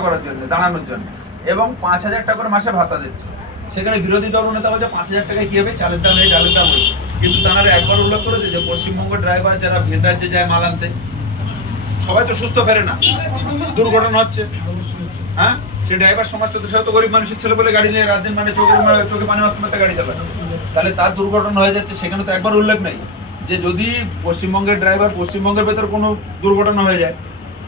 করার জন্য, দাঁড়ানোর জন্য, এবং 5,000 টাকা করে মাসে ভাতা দিচ্ছে। সেখানে বিরোধী দল নেতা বলছে 5,000 টাকায় কি হবে, চালের দাম এই, ডালের দাম ওই। কিন্তু তারা একবার উল্লেখ করেছে যে পশ্চিমবঙ্গ ড্রাইভার যারা ভিন রাজ্যে যায় মাল আনতে, সবাই তো সুস্থ ফেরে না, দুর্ঘটনা হচ্ছে। হ্যাঁ, সে ড্রাইভার সমাজটা তো গরিব মানুষের ছেলে বলে গাড়ি নিয়ে রাত দিন মানে চোখে পানি মাত্র গাড়ি চালাচ্ছে, তাহলে তার দুর্ঘটনা হয়ে যাচ্ছে। সেখানে তো একবার উল্লেখ নেই যে যদি পশ্চিমবঙ্গের ড্রাইভার পশ্চিমবঙ্গের ভেতর কোনো দুর্ঘটনা হয়ে যায়,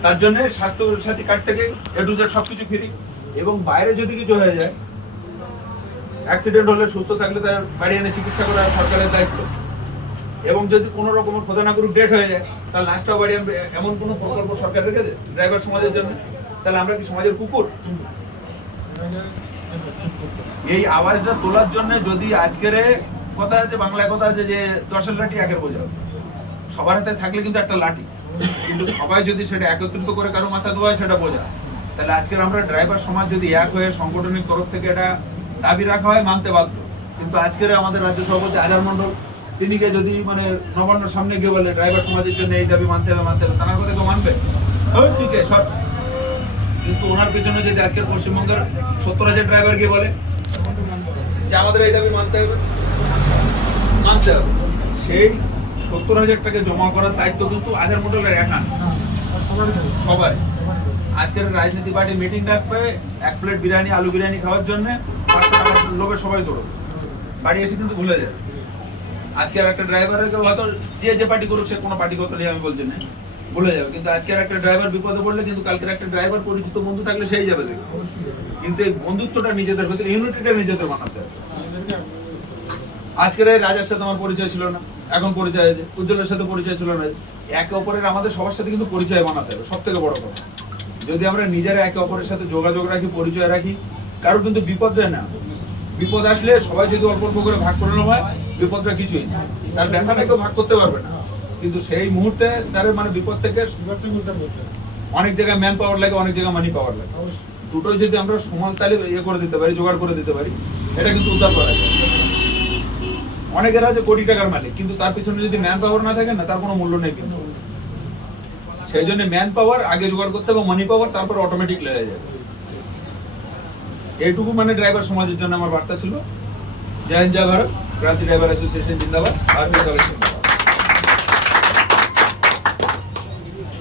তার জন্য স্বাস্থ্য সাথী কার্ড থেকে এ টু জেড সবকিছু ফ্রি। এবং বাইরে যদি কিছু হয়ে যায়, অ্যাক্সিডেন্ট হলে সুস্থ থাকলে তার বাড়ি এনে চিকিৎসা করা সরকারের দায়িত্ব। এবং যদি কোনো রকমের খোদা না করুক ডেট হয়ে যায়, তার লাশটাও বাড়ি আনবে, এমন কোনো প্রকল্প সরকার রেখেছে ড্রাইভার সমাজের জন্য? তাহলে আমরা কি সমাজের কুকুর? এই আওয়াজটা তোলার জন্য যদি আজকের কথা আছে, বাংলায় কথা আছে যে 10-এর লাঠি একের বোঝা, সবার হাতে থাকলে কিন্তু একটা লাঠি, কিন্তু সবাই যদি সেটা একত্রিত করে কারো মাথা ধোয়ায় সেটা বোঝা। তাহলে আজকের আমরা ড্রাইভার সমাজ যদি এক হয়ে সাংগঠনিক তরফ থেকে এটা দাবি রাখা হয়, মানতে বাধ্য। কিন্তু আজকের আমাদের রাজ্য সভাপতি আজার মন্ডল, তিনিকে যদি মানে নবান্নর সামনে গিয়ে বলে ড্রাইভার সমাজের জন্য এই দাবি মানতে হবে, তার কথা কেউ মানবে? ঠিক আছে সব। কিন্তু ওনার পেছনে যদি আজকের পশ্চিমবঙ্গের 70,000 ড্রাইভার গিয়ে বলে যে আমাদের এই দাবি মানতে হবে, সেই 70,000 টাকা জমা করার দায়িত্ব কিন্তু আধার মন্ডলের একা না, সবাই। আজকের রাজনীতি পার্টি মিটিং ডাকবে, 1 প্লেট বিরিয়ানি, আলু বিরিয়ানি খাওয়ার জন্য 500 টাকার লোভে সবাই দৌড়বে, বাড়ি এসে কিন্তু ভুলে যায়। আজকের একটা ড্রাইভারের হয়তো যে পার্টি করুক, সে কোনো পার্টি করতে নেই আমি বলছি না, ভুলে যাবে। কিন্তু আজকের একটা ড্রাইভার বিপদে পড়লে কিন্তু কালকের একটা ড্রাইভার পরিচিত বন্ধু থাকলে সেই যাবে দেখবে। কিন্তু এই বন্ধুত্বটা নিজেদের ভেতরে, ইউনিটিটা নিজেদের বানাতে হবে। আজকের এই রাজার সাথে আমার পরিচয় ছিল না, এখন পরিচয় আছে। উজ্জ্বলের সাথে পরিচয় ছিল না। একে অপরের আমাদের সবার সাথে কিন্তু পরিচয় বানাতে হবে, সব থেকে বড় কথা। যদি আমরা নিজেরা একে অপরের সাথে যোগাযোগ রাখি, পরিচয় রাখি, কারো কিন্তু বিপদ যায় না। বিপদ আসলে সবাই যদি অল্প অল্প করে ভাগ করে নেওয়া হয়, বিপদটা কিছুই না। তার ব্যথাটা কেউ ভাগ করতে পারবে না, কিন্তু সেই মুহূর্তে তার মানে বিপদ থেকে অনেক জায়গায় ম্যান পাওয়ার লাগে, অনেক জায়গায় মানি পাওয়ার লাগে। দুটোই যদি আমরা সমান তালে ইয়ে করে দিতে পারি, জোগাড় করে দিতে পারি, এটা কিন্তু উদ্ধার করা যায়। অনেকের আছে কোটি টাকার মালিক, কিন্তু তার পিছনে যদি ম্যান পাওয়ার না থাকে না, তার কোনো মূল্য নেই। কিন্তু সেই জন্য ম্যান পাওয়ার আগে জোগাড় করতে হবে, মানি পাওয়ার তারপর অটোমেটিক লেগে যাবে। এইটুকু মানে ড্রাইভার সমাজের জন্য আমার বার্তা ছিল। জয় হিন্দ, জয় ভারত। ক্রান্তি ড্রাইভার অ্যাসোসিয়েশন জিন্দাবাদ।